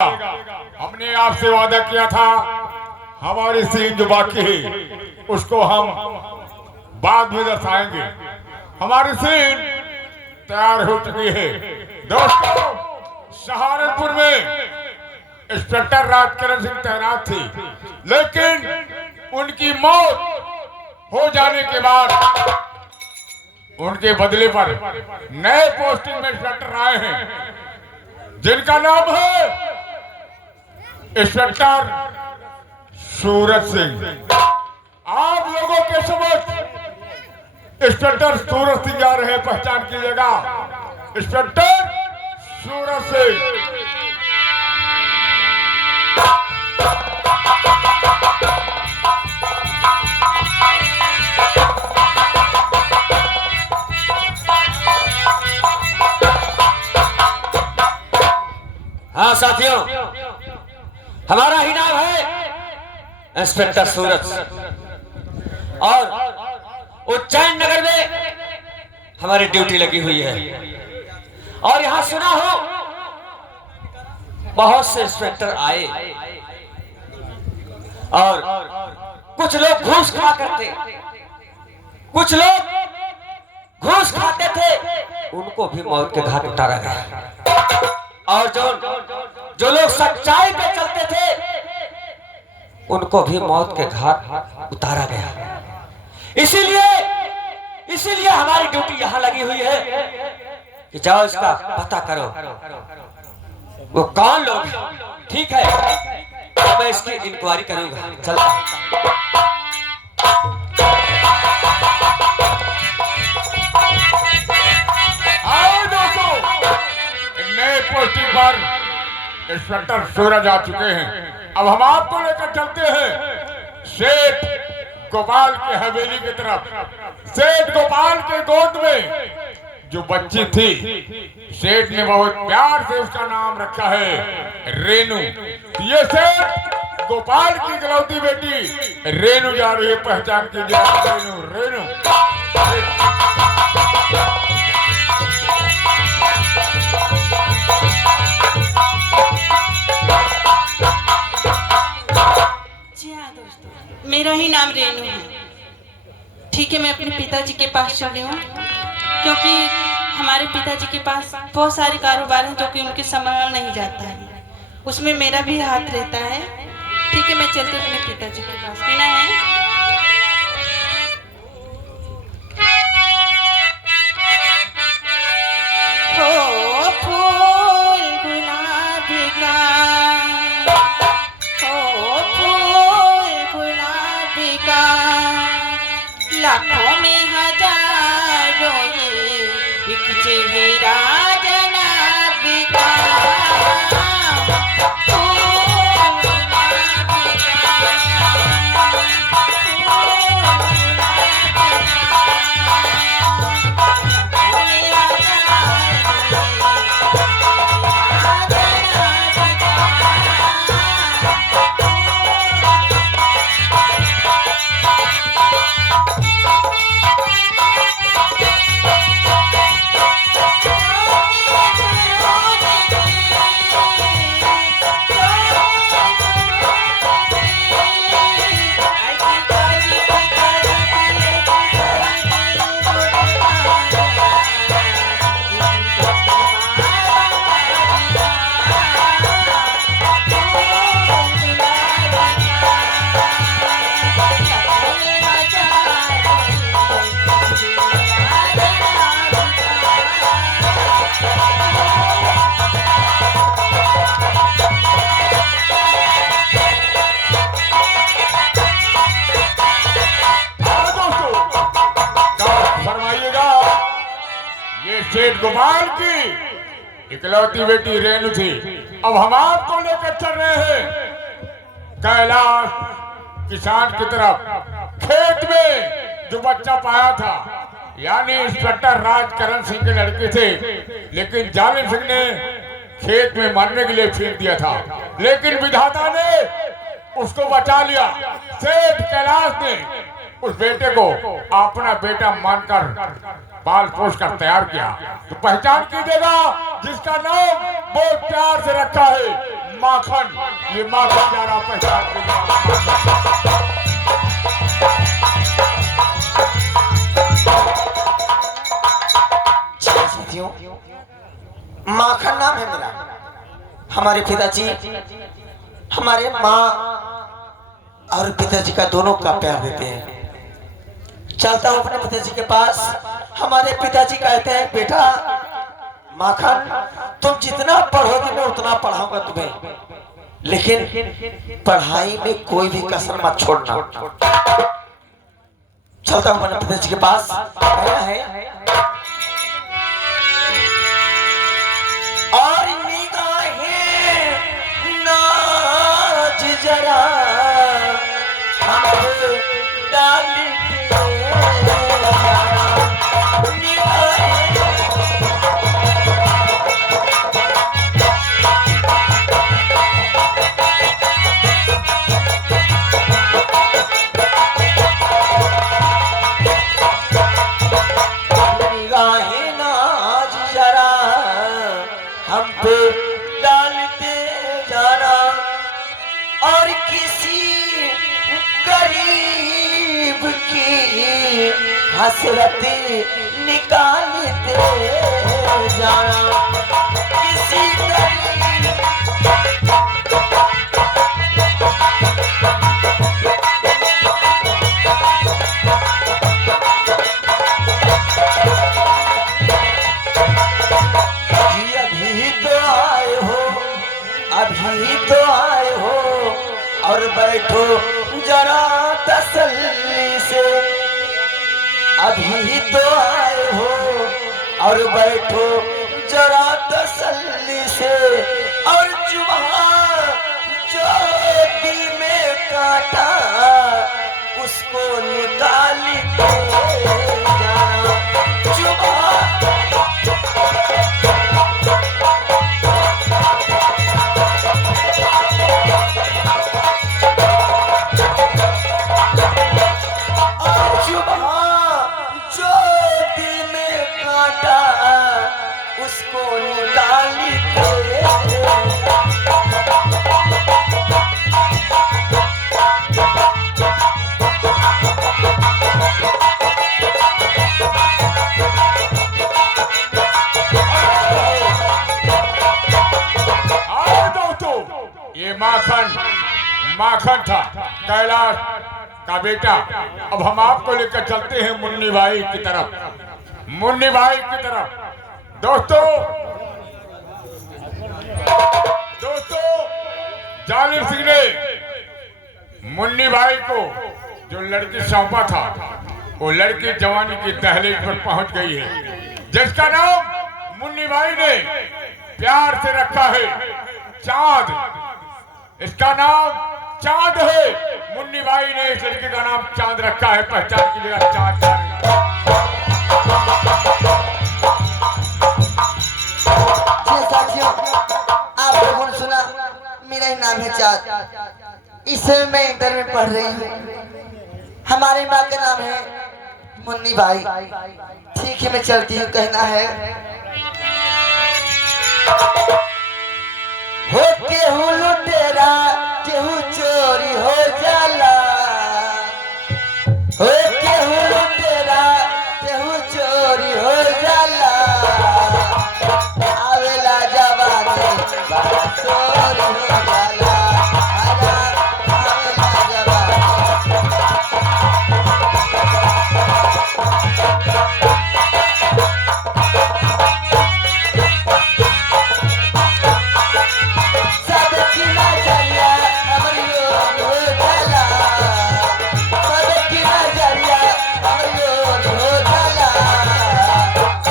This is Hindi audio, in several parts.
हमने आपसे वादा किया था हमारी सीन जो बाकी है उसको हम बाद में दर्शाएंगे। हमारी सीन तैयार हो चुकी है। दोस्तों, सहारनपुर में इंस्पेक्टर राजकरण सिंह तैनात थी, लेकिन उनकी मौत हो जाने के बाद उनके बदले पर नए पोस्टिंग में इंस्पेक्टर आए हैं, जिनका नाम है इंस्पेक्टर सूरज सिंह। आप लोगों के समक्ष इंस्पेक्टर सूरज सिंह आ रहे हैं, पहचान कीजिएगा। इंस्पेक्टर सूरज सिंह। हाँ साथियों, हमारा ही नाम है इंस्पेक्टर सूरज और उज्जैन नगर में हमारी ड्यूटी लगी हुई है। और यहां सुना हो बहुत से इंस्पेक्टर आए और कुछ लोग घूस खा करते, कुछ लोग घूस खाते थे, उनको भी मौत के घाट उतारा गया। और जो लोग सच्चाई पे चलते थे उनको भी मौत के घाट उतारा गया। इसीलिए हमारी ड्यूटी यहां लगी हुई है कि जाओ इसका पता करो वो कौन लोग हैं। ठीक है, तो मैं इसकी इंक्वायरी करूंगा। चलता नए पोस्टिंग पर इंस्पेक्टर सूरज आ चुके हैं। अब हम आपको लेकर चलते हैं सेठ गोपाल की हवेली की तरफ। सेठ गोपाल के गोद में जो बच्ची थी, सेठ ने बहुत प्यार से उसका नाम रखा है रेनू। ये सेठ गोपाल की इकलौती बेटी रेनू जा रही है, पहचान कीजिए। रेनू रेनू मेरा ही नाम रेनू है। ठीक है, मैं अपने पिताजी के पास चली हूँ, क्योंकि हमारे पिताजी के पास बहुत सारे कारोबार हैं जो कि उनके संभाला नहीं जाता है, उसमें मेरा भी हाथ रहता है। ठीक है, मैं चलती हूँ अपने पिताजी के पास। पीना है? हो फूल गुलाबी का, लाखों में हजारों एक चेहरा जनाब का। सेठ गोपाल की इकलौती बेटी रेनू थी। अब हम आपको लेकर चल रहे हैं कैलाश किसान की तरफ। खेत में जो बच्चा पाया था, यानी इंस्पेक्टर राजकरण सिंह के लड़के थे, लेकिन जालिम सिंह ने खेत में मरने के लिए फेंक दिया था, लेकिन विधाता ने उसको बचा लिया। सेठ कैलाश ने उस बेटे को अपना बेटा मानकर पाल पोस कर तैयार किया। तो पहचान कीजिएगा जिसका नाम बहुत प्यार से रखा है माखन, ये माखन जा रहा पहचान के लिए। साथियों, माखन नाम है मेरा। हमारे पिताजी हमारे माँ और पिताजी का दोनों का प्यार देते हैं। चलता हूँ अपने पिताजी के पास। हमारे पिताजी कहते हैं, बेटा माखन, तुम जितना पढ़ोगे मैं उतना पढ़ाऊंगा तुम्हें, लेकिन पढ़ाई में कोई भी कसर मत छोड़ना। चलता हूँ अपने पिताजी के पास। कहना है, और निगाहें नाज जरा हमको डालते निगाहें नाज जरा हम पे डालते जाना, और किसी गरीब की हसरत निकालते जाना, किसी गरीब अभी तो आए हो और बैठो जरा तसल्ली से, अभी तो आए हो और बैठो जरा तसल्ली से, और जुबान जो दिल में काटा उसको निकालते जाना, जुबान उसको निकालते। ये माखन माखन था, कैलाश का बेटा। अब हम आपको लेकर चलते हैं मुन्नी भाई की तरफ, मुन्नी भाई की तरफ। दोस्तों जालिम सिंह ने मुन्नी भाई को जो लड़की सौंपा था, वो लड़की जवानी की दहलीज पर पहुंच गई है, जिसका नाम मुन्नी भाई ने प्यार से रखा है चांद। इसका नाम चांद है। मुन्नी भाई ने इस लड़की का नाम चांद रखा है, पहचान की जगह चांद। साथियों, आप लोगों ने सुना, मेरा ही नाम है चांद। इस समय मैं इंटर में पढ़ रही हूँ। हमारी माँ का नाम है मुन्नी भाई। ठीक है, मैं चलती हूँ। कहना है, हो केहू लुटेरा केहू चोरी हो जाला, हो केहू लुटेरा केहू चोरी हो जाला, आवेला जवानी बड़ा चोरी हो जाला, आवेला जवानी। सबकी नजरिया हमरी ओर हो जाला, सबकी नजरिया हमरी ओर हो जाला,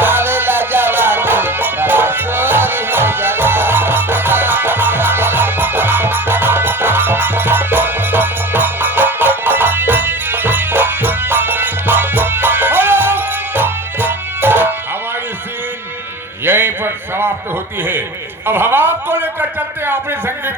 आवेला जवानी बड़ा चोरी हो जाला। हमारी सीन यहीं पर समाप्त होती है। अब हम आपको लेकर चलते हैं अपने संगीत